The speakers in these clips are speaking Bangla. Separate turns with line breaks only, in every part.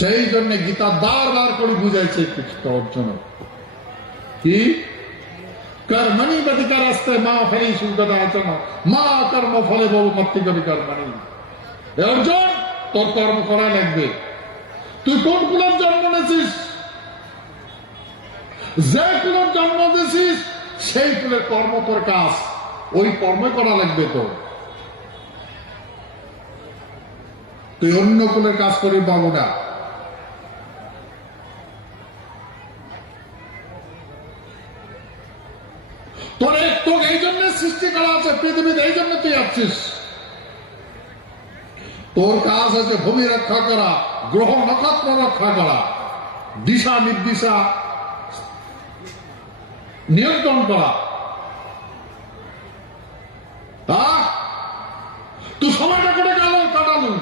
সেই জন্য গীতা বারবার করে বুঝাইছে কৃষ্ণ অর্জুন। কি? কর্মণি বধিকা রাস্তায় মা ফলে সুগত আচরণ। মা কর্ম ফলে বহু মত্তি কবি কর্মণি অর্জুন, তোর কর্ম করা লাগবে। তুই কোন কুলের জন্ম নেছিস যে কুলের জন্ম দিয়েছিস সেই কুলের কর্ম তোর কাজ। ওই কর্ম করা লাগবে তো তুই অন্য কুলের কাজ করি পাবো না তোর তোকে এই জন্য সৃষ্টি করা আছে, পৃথিবীতে এই জন্য তুই আসছিস। তোর কাজ আছে ভূমি রক্ষা করা, গ্রহ নক্ষত্র রক্ষা করা, দিশা নির্দিশা নিয়ন্ত্রণ করা? তুই সময়টা করে গেল কাটালু।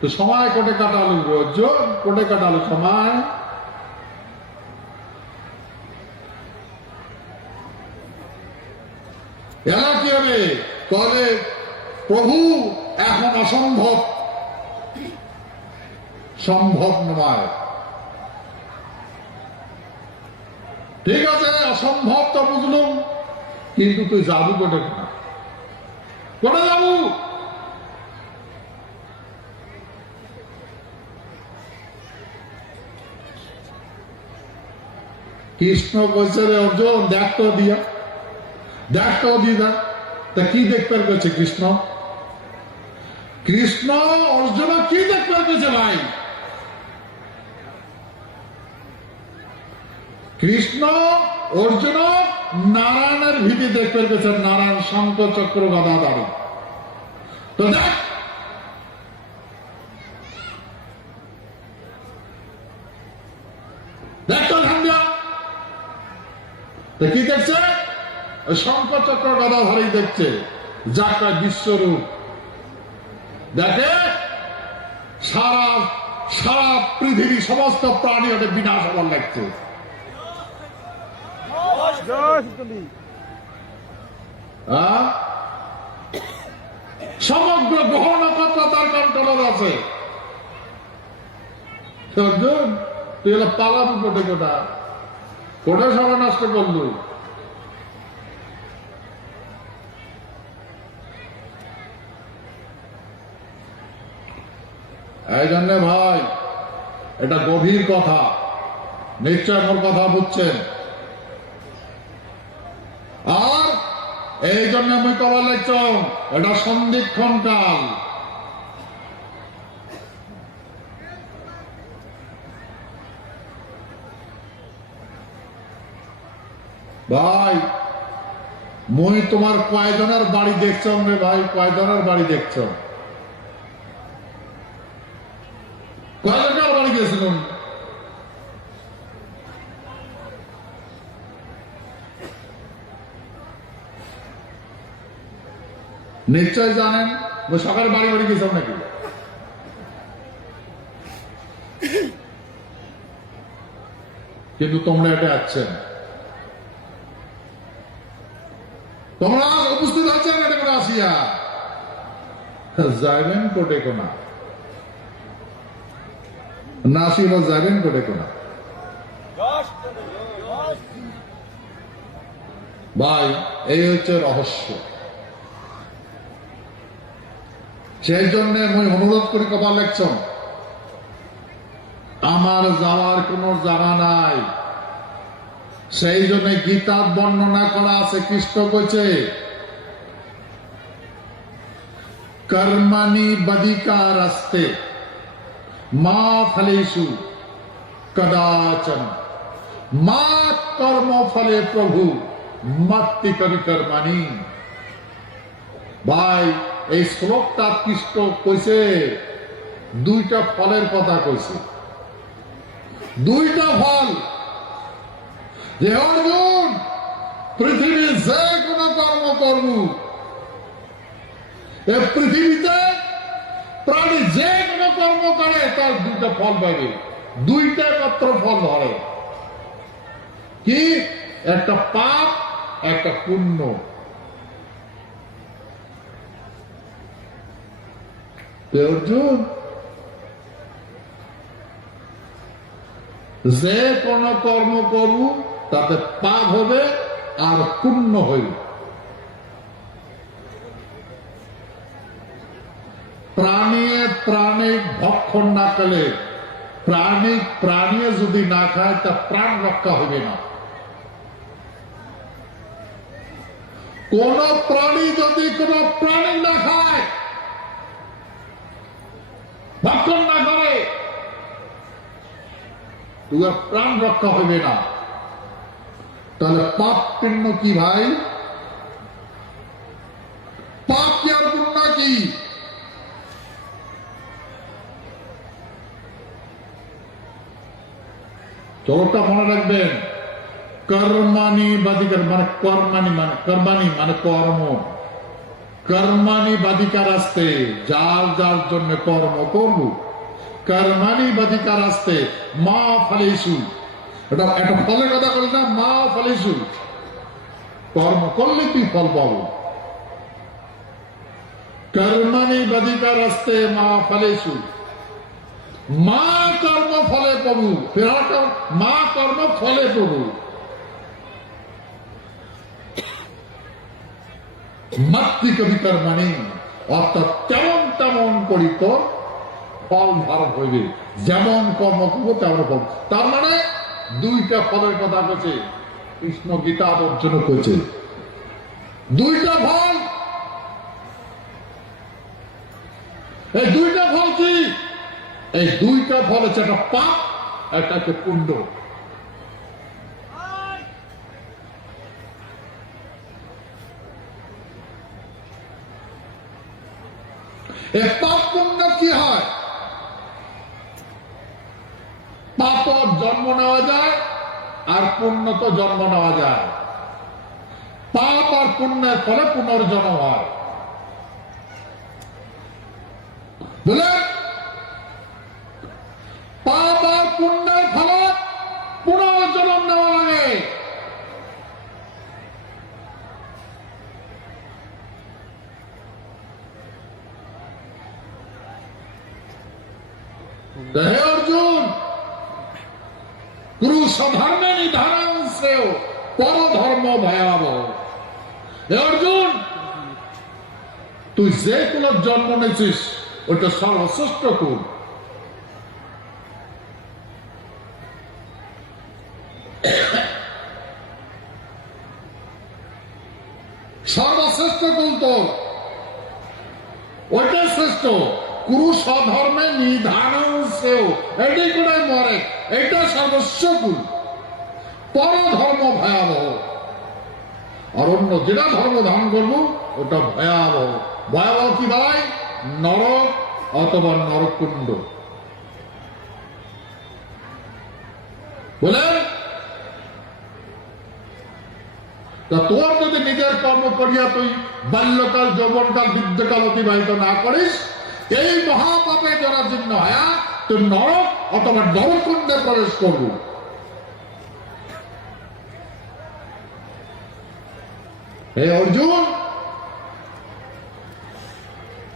তুই সময় কোটে কাটালু অর্জুন কোটে কাটালু সময়। এরা কি হবে তবে প্রভু এখন অসম্ভব। সম্ভব নয়। ঠিক আছে, অসম্ভব তো বুঝলুম, কিন্তু তুই যাবু কোটে না কোটে যাবু? কৃষ্ণ কইছে রে অর্জুন, দেখ তো দিয়া। দেখ তো দিদা তা কি দেখবার করছে কৃষ্ণ কৃষ্ণ অর্জুন কি দেখবার করছে ভাই কৃষ্ণ অর্জুন নারায়ণের ভীতি দেখবার করছে নারায়ণ শঙ্খ চক্র গদাধারী তো দেখ দেখ দিয়া কি দেখছে ওই শঙ্খ চক্র গদাধারী দেখছে। যাত্রা বিশ্বরূপ। দেখে? সারা সারা পৃথিবী সমস্ত প্রাণী ওদের বিনাশ হবার লাগছে। হ্যাঁ? সমগ্র গ্রহ নক্ষত্র তার কন্ট্রোলার আছে। তুই পালাবি কোটে কোটা কোটে সবাই নষ্ট করলু এই জন্যে ভাই, এটা গভীর কথা। নিশ্চয় আমার কথা বুঝছেন। আর এই জন্য আমি কবার লাগছ, এটা সন্ধিক্ষণ কাল। ভাই, মুই তোমার কয়জনের বাড়ি দেখছ ভাই? কয়জনের বাড়ি দেখছ? বাড়ি নিশ্চয় জানেন সকালে বাড়ি বাড়ি গেছিলাম নাকি? কিন্তু তোমরা এটা আছেন। তোমরা উপস্থিত আছেন এটা করে আসিয়া। যাইবেন কোটে কোনা। না আসিবা যাইবেন কোটে কোনা ভাই, এই হচ্ছে রহস্য। সেই জন্য মুই অনুরোধ করি কবার লেখছ আমার যাওয়ার কোন জায়গা নাই। সেই জন্য গীতার বর্ণনা করা আছে, কৃষ্ণ কইছে কর্মানি বদিকার আসতে মা ফলেশু কদাচন। মা কর্ম ফলে প্রভু মাতৃ কর্মানি ভাই, এই শ্লোকটা কৃষ্ণ কইছে, দুইটা ফলের কথা কইছে। দুইটা ফল। যে অর্জুন, পৃথিবীর যে কোনো কর্ম করব এ পৃথিবীতে প্রাণী যে কর্ম করে, তার দুইটা ফল পাবে দুইটা মাত্র ফল ধরে। কি? একটা পাপ, একটা পুণ্য। অর্জুন, যে কোন কর্ম করু তাতে পাপ হবে আর পুণ্য হইবে। প্রাণীয়ে ভক্ষণ না করলে প্রাণী প্রাণী যদি না খায়, তা প্রাণ রক্ষা হবে না। কোন প্রাণী যদি কোন প্রাণী না খায়, ভক্ষণ না করে তোমার প্রাণ রক্ষা হবে না। তাহলে পাপ পুণ্য কি ভাই? পাপ কি আর পুণ্য কি? চোরটা মনে রাখবেন কর্মানি বাদিকার মানে কর্মানি মানে কর্মানি মানে কর্ম। কর্মানি বাদিকার আসতে, যার যার জন্য কর্ম করব। কর্মানি বাদিকার আসতে, মা ফলেছু এটা একটা ফলের কথা বলি না, মা ফলেছু কর্ম করলে তুই ফল পাবো? কর্মানি বাদিকার আসতে, মা ফলেছু মা কর্ম ফলে প্রভু। মা কর্ম ফলে প্রভু। মাতৃ কবিতার মানে অর্থাৎ তেমন তেমন করিত ফল ধারণ হইবে। যেমন কর্ম করব তেমন ফল। তার মানে দুইটা ফলের কথা বলছে কৃষ্ণ গীতা অর্জন করেছে দুইটা ফল। এই দুইটা ফল কি? এই দুইটা ফল হচ্ছে একটা পাপ একটা হচ্ছে পুণ্য পাপ পুণ্য কি হয়? জন্ম নেওয়া যায়, আর পুণ্য তো জন্ম নেওয়া যায়। পাপ আর পুণ্যের ফলে পুনর্জন্ম হয়। বুঝলেন পাপ আর পুণ্যের ফলে পুনর্জন্ম নেওয়া লাগে হে অর্জুন! গুরু সধর্মে নিধানাংশেও পরধর্ম ভয়াবহ। হে অর্জুন! তুই যে কুলের জন্ম নিয়েছিস ওটা সর্বশ্রেষ্ঠ কুল সর্বশ্রেষ্ঠ কুল তোর ওইটা শ্রেষ্ঠ। কুরু স্বধর্মে নিধানেও এটি করে মরে, এটা সর্বস্ব কুল পরধর্ম ভয়াবহ। আর অন্য যেটা ধর্ম ধারণ করব, ওটা ভয়াবহ। ভয়াবহ কি ভাই? নরক অথবা নরকুণ্ড। বলেন তা তোর যদি নিজের কর্ম করিয়া তুই বাল্যকাল, যৌবনকাল, বৃদ্ধকাল অতিবাহিত না করিস এই মহাপাপে জরাজীর্ণ হয়া তুই নরক অথবা নরকুণ্ডে প্রবেশ করব। হে অর্জুন